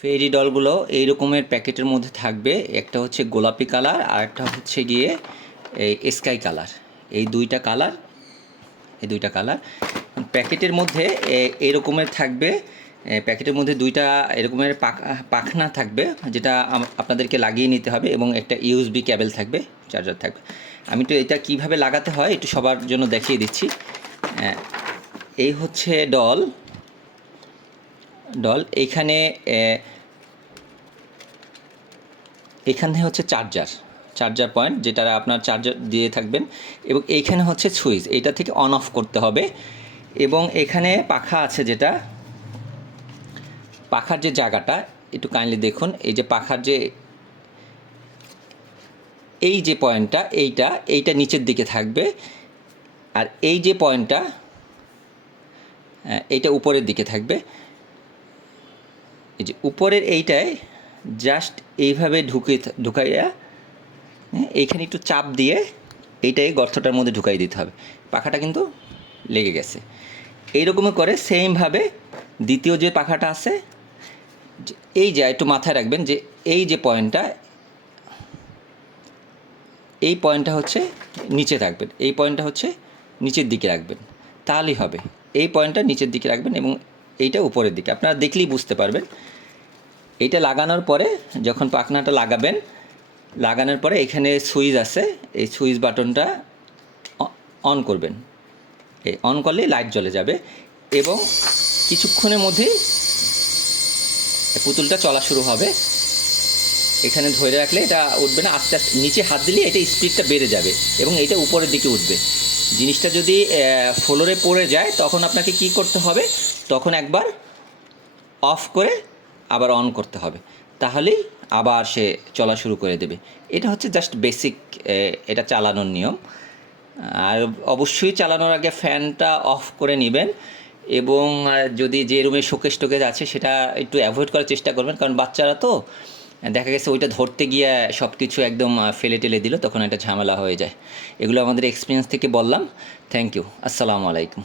ফেরি ডলগুলো এই রকমের প্যাকেটের মধ্যে থাকবে। একটা হচ্ছে গোলাপি কালার আর একটা হচ্ছে গিয়ে এই স্কাই কালার। এই দুইটা কালার প্যাকেটের মধ্যে এই রকমের থাকবে। প্যাকেটের মধ্যে দুইটা এরকমের পাখনা থাকবে, যেটা আপনাদেরকে লাগিয়ে নিতে হবে, এবং একটা ইউএসবি কেবল থাকবে, চার্জার থাকবে। আমি তো এটা কিভাবে লাগাতে হয় একটু সবার জন্য দেখিয়ে দিচ্ছি। এই হচ্ছে ডল এইখানে এখানে হচ্ছে চার্জার পয়েন্ট, যেটা আপনার চার্জার দিয়ে থাকবেন, এবং এইখানে হচ্ছে সুইচ, এইটা থেকে অন অফ করতে হবে। এবং এখানে পাখা আছে, যেটা পাখার যে জায়গাটা একটু কাইন্ডলি দেখুন। এই যে পাখার যে এই যে পয়েন্টটা, এইটা নিচের দিকে থাকবে, আর এই যে পয়েন্টটা এইটা উপরের দিকে থাকবে। এই যে উপরের এইটায় জাস্ট এইভাবে ঢুকাইয়া এইখানে একটু চাপ দিয়ে এইটাই গর্তটার মধ্যে ঢুকাই দিতে হবে। পাখাটা কিন্তু লেগে গেছে। এইরকমই করে সেমভাবে দ্বিতীয় যে পাখাটা আছে, এই যে একটু মাথায় রাখবেন যে এই যে পয়েন্টটা, এই পয়েন্টটা হচ্ছে নিচে রাখবেন, এই পয়েন্টটা হচ্ছে নিচের দিকে রাখবেন, তাহলেই হবে। এই পয়েন্টটা নিচের দিকে রাখবেন এবং এইটা উপরের দিকে, আপনারা দেখলেই বুঝতে পারবেন। এইটা লাগানোর পরে যখন পাখনাটা লাগানোর পরে এখানে সুইচ আছে, এই সুইচ বাটনটা অন করবেন। এই অন করলেই লাইট জ্বলে যাবে এবং কিছুক্ষণের মধ্যেই পুতুলটা চলা শুরু হবে। এখানে ধরে রাখলে এটা উঠবে না, আস্তে আস্তে নিচে হাত দিলে এটা স্পিডটা বেড়ে যাবে এবং এটা উপরের দিকে উঠবে। জিনিসটা যদি ফ্লোরে পড়ে যায় তখন আপনাকে কি করতে হবে, তখন একবার অফ করে আবার অন করতে হবে, তাহলেই আবার সে চলা শুরু করে দেবে। এটা হচ্ছে জাস্ট বেসিক এটা চালানোর নিয়ম। আর অবশ্যই চালানোর আগে ফ্যানটা অফ করে নেবেন, এবং যদি যে রুমে শোকেস টোকেস আছে সেটা একটু অ্যাভয়েড করার চেষ্টা করবেন, কারণ বাচ্চারা তো দেখা গেছে ওইটা ধরতে গিয়ে সব কিছু একদম ফেলে টেলে দিল, তখন একটা ঝামেলা হয়ে যায়। এগুলো আমাদের এক্সপিরিয়েন্স থেকে বললাম। থ্যাংক ইউ, আসসালামু আলাইকুম।